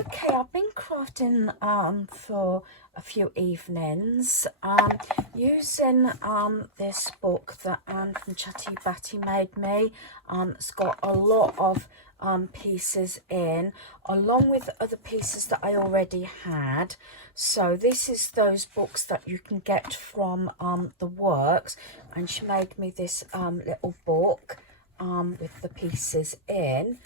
Okay, I've been crafting for a few evenings using this book that Anne from Chatty Batty made me. It's got a lot of pieces in, along with other pieces that I already had. So this is those books that you can get from the Works, and she made me this little book with the pieces in.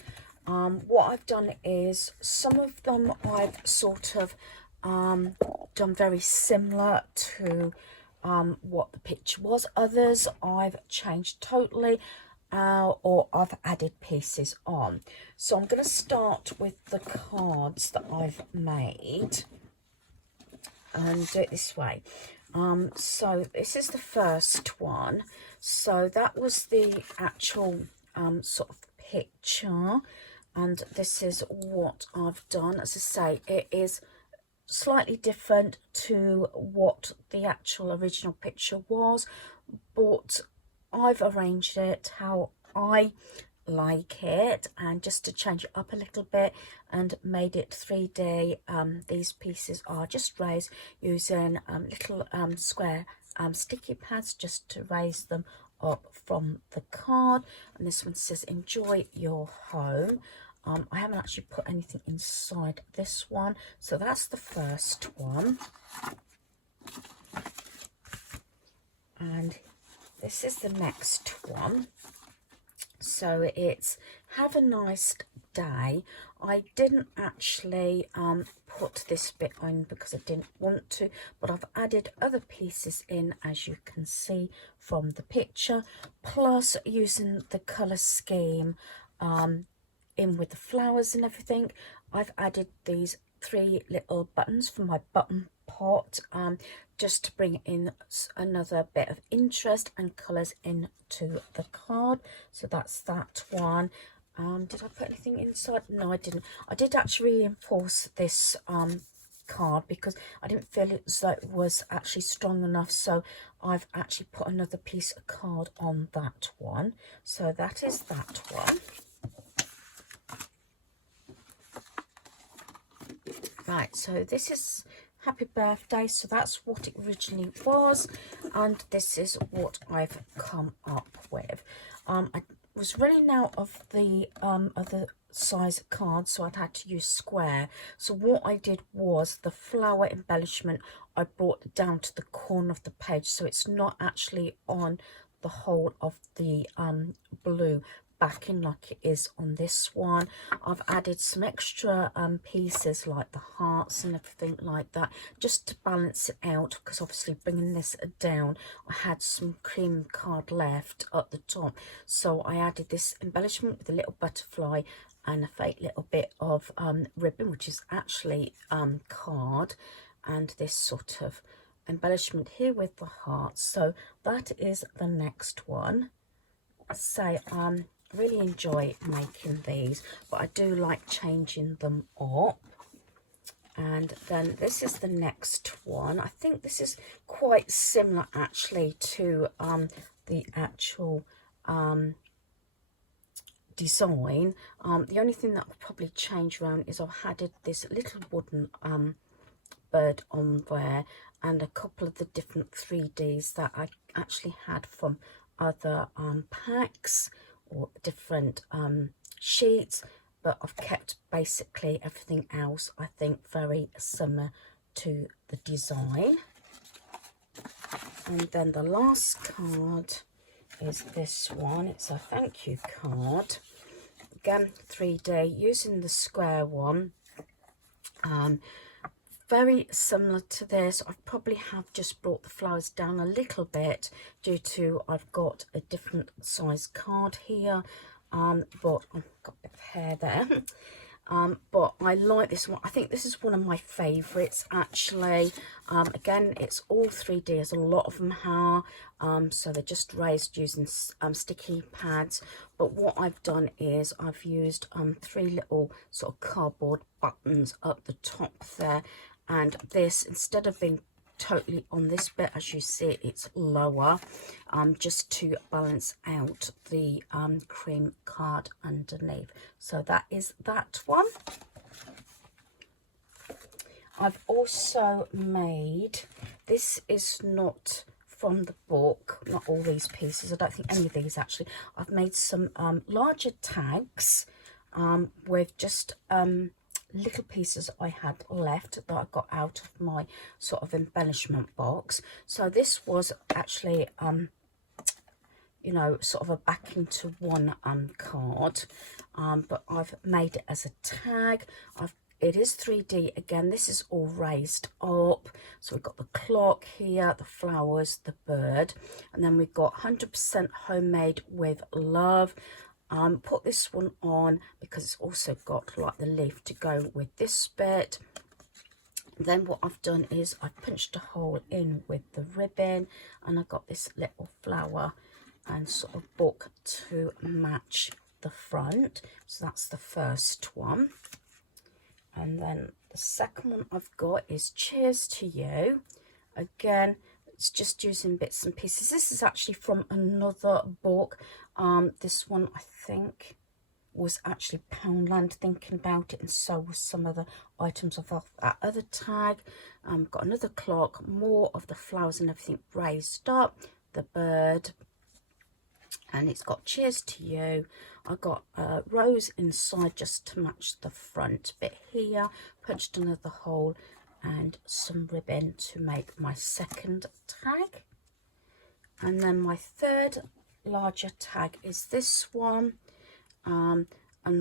What I've done is some of them I've sort of done very similar to what the picture was. Others I've changed totally, or I've added pieces on. So I'm going to start with the cards that I've made and do it this way. So this is the first one. So that was the actual sort of picture, and this is what I've done. As I say, it is slightly different to what the actual original picture was, but I've arranged it how I like it, and just to change it up a little bit and made it 3D. These pieces are just raised using little square sticky pads just to raise them up from the card. And this one says enjoy your home. I haven't actually put anything inside this one, so that's the first one. And this is the next one. So it's have a nice day. I didn't actually put this bit on because I didn't want to, but I've added other pieces in, as you can see from the picture, plus using the colour scheme in with the flowers and everything. I've added these 3 little buttons for my button pot, just to bring in another bit of interest and colours into the card. So that's that one. Did I put anything inside? No, I didn't. I did actually reinforce this card because I didn't feel it was actually strong enough, so I've actually put another piece of card on that one. So that is that one. Right, so this is happy birthday, so that's what it originally was, and this is what I've come up with. I was running out of the other size cards, so I'd had to use square. So what I did was the flower embellishment I brought down to the corner of the page, so it's not actually on the whole of the blue backing like it is on this one. I've added some extra pieces like the hearts and everything like that, just to balance it out, because obviously bringing this down I had some cream card left at the top, so I added this embellishment with a little butterfly and a fake little bit of ribbon, which is actually card, and this sort of embellishment here with the hearts. So that is the next one. So really enjoy making these, but I do like changing them up. And then this is the next one. I think this is quite similar actually to the actual design. The only thing that will probably change around is I've added this little wooden bird on there, and a couple of the different 3Ds that I actually had from other packs or different sheets, but I've kept basically everything else, I think, very similar to the design. And then the last card is this one. It's a thank you card, again 3D, using the square one. Very similar to this. I probably have just brought the flowers down a little bit due to I've got a different size card here, but I've got a bit of hair there. But I like this one. I think this is one of my favorites actually. Again, it's all 3D, as a lot of them are, so they're just raised using sticky pads. But what I've done is I've used 3 little sort of cardboard buttons up the top there, and this, instead of being totally on this bit, as you see, it's lower, just to balance out the cream card underneath. So that is that one. I've also made, this is not from the book, not all these pieces, I don't think any of these actually. I've made some larger tags with just little pieces I had left that I got out of my sort of embellishment box. So this was actually you know, sort of a backing to one card, but I've made it as a tag. It is 3D again. This is all raised up, so we've got the clock here, the flowers, the bird, and then we've got 100% homemade with love. Put this one on because it's also got like the leaf to go with this bit. Then what I've done is I've punched a hole in with the ribbon, and I've got this little flower and sort of book to match the front. So that's the first one. And then the second one I've got is Cheers to You. Again, it's just using bits and pieces. This is actually from another book. This one I think was actually Poundland, thinking about it, and so was some of the items of that other tag. Got another clock, more of the flowers and everything raised up, the bird, and it's got Cheers to You. I got a rose inside just to match the front bit here, punched another hole and some ribbon to make my second tag. And then my third larger tag is this one. And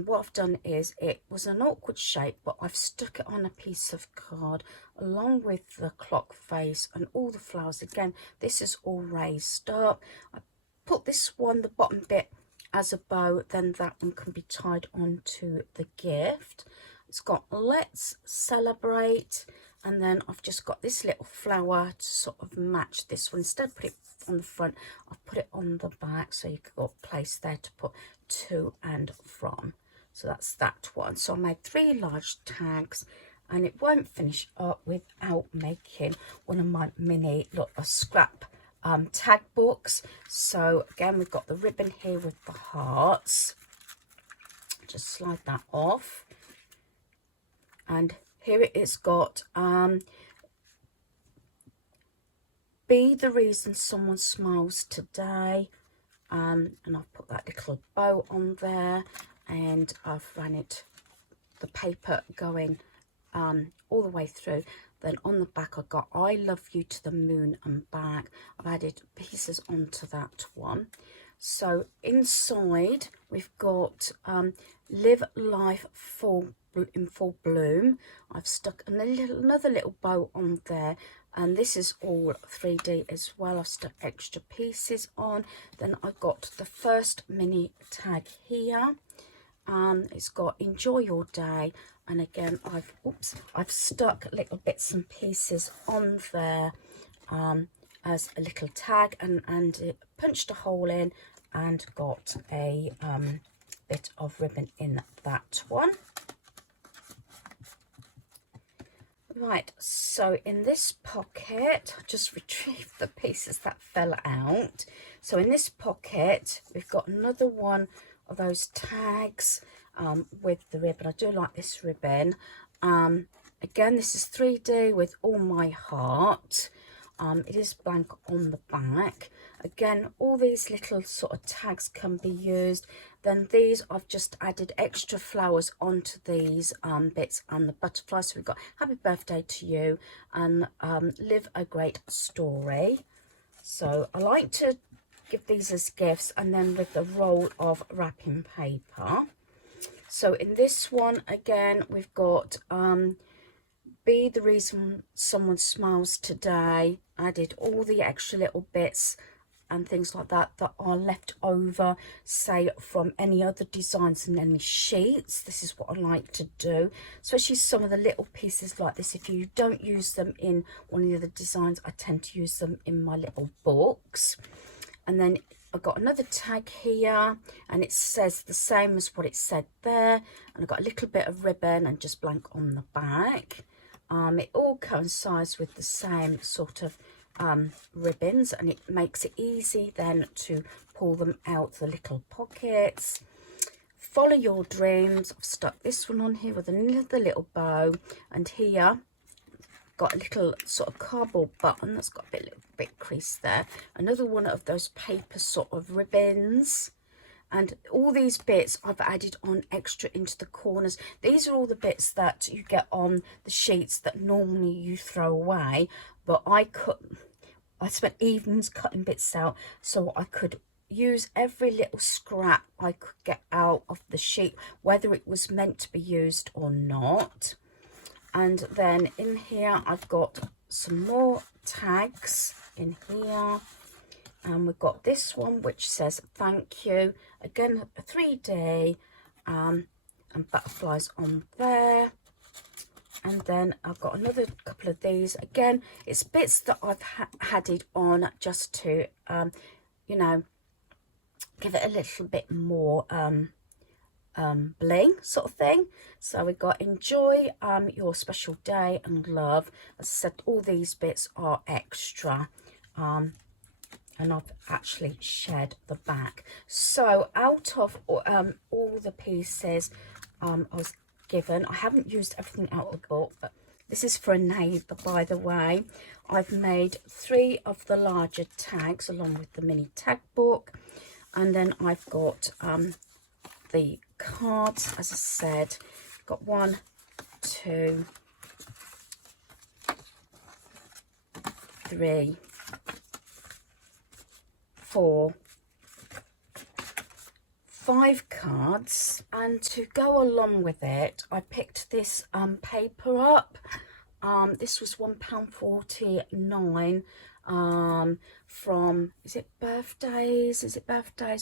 what I've done is, it was an awkward shape, but I've stuck it on a piece of card along with the clock face and all the flowers. Again, this is all raised up. I put this one, the bottom bit, as a bow, then that one can be tied onto the gift. It's got Let's Celebrate, and then I've just got this little flower to sort of match this one. Instead of put it on the front, I've put it on the back, so you could got a place there to put to and from. So that's that one. So I made 3 large tags, and it won't finish up without making one of my mini a scrap tag books. So again, we've got the ribbon here with the hearts. Just slide that off, and here it's got be the reason someone smiles today, and I've put that little bow on there, and I've ran it, the paper going all the way through. Then on the back I got I love you to the moon and back. I've added pieces onto that one. So inside we've got live life in full bloom. I've stuck another little bow on there, and this is all 3D as well. I've stuck extra pieces on. Then I got the first mini tag here. It's got enjoy your day, and again I've stuck little bits and pieces on there as a little tag, and it punched a hole in and got a bit of ribbon in that one. Right, so in this pocket, I just retrieved the pieces that fell out. So in this pocket we've got another one of those tags with the ribbon. I do like this ribbon. Again, this is 3D with all my heart. It is blank on the back. Again, all these little sort of tags can be used. Then these, I've just added extra flowers onto these bits and the butterfly. So we've got happy birthday to you and live a great story. So I like to give these as gifts, and then with the roll of wrapping paper. So in this one, again, we've got be the reason someone smiles today. Added all the extra little bits and things like that that are left over, say from any other designs and any sheets. This is what I like to do, especially some of the little pieces like this. If you don't use them in one of the other designs, I tend to use them in my little books. And then I've got another tag here, and it says the same as what it said there, and I've got a little bit of ribbon and just blank on the back. It all coincides with the same sort of ribbons, and it makes it easy then to pull them out the little pockets. Follow your dreams. I've stuck this one on here with another little bow, and here got a little sort of cardboard button that's got a little bit crease there. Another one of those paper sort of ribbons. And all these bits I've added on extra into the corners. These are all the bits that you get on the sheets that normally you throw away. But I spent evenings cutting bits out so I could use every little scrap I could get out of the sheet, whether it was meant to be used or not. And then in here I've got some more tags in here. And we've got this one which says thank you. Again, a 3D and butterflies on there. And then I've got another couple of these. Again, it's bits that I've added on just to, you know, give it a little bit more bling sort of thing. So we've got enjoy your special day and love. As I said, all these bits are extra. And I've actually shared the back. So out of all the pieces I was given, I haven't used everything out of the book, but this is for a neighbour, by the way. I've made 3 of the larger tags along with the mini tag book, and then I've got the cards. As I said, got 1, 2, 3, 4, 5 cards, and to go along with it I picked this paper up. This was £1.49 from, is it Birthdays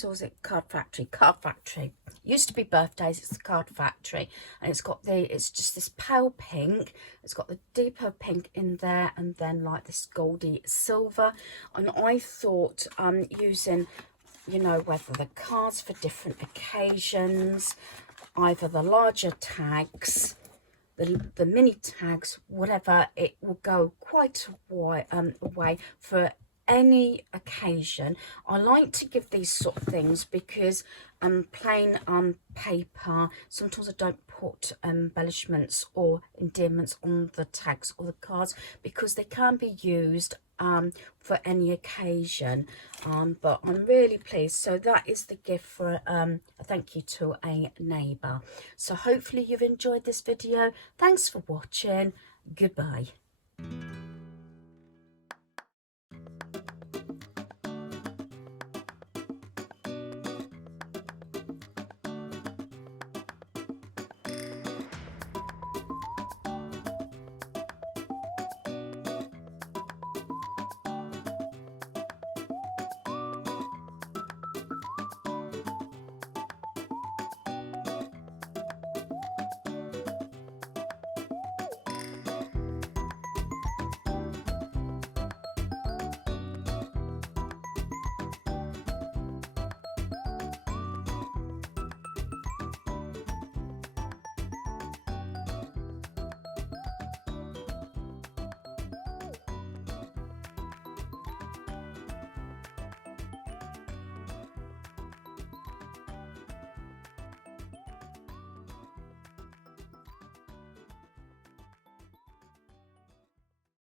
or is it Card Factory? Card Factory. It used to be Birthdays, it's the Card Factory, and it's just this pale pink. It's got the deeper pink in there, and then like this goldy silver. And I thought using, you know, whether the cards for different occasions, either the larger tags, the mini tags, whatever, it will go quite a way for any occasion. I like to give these sort of things because plain paper, sometimes I don't put embellishments or endearments on the tags or the cards because they can be used for any occasion. But I'm really pleased. So that is the gift for a thank you to a neighbour. So hopefully you've enjoyed this video. Thanks for watching. Goodbye.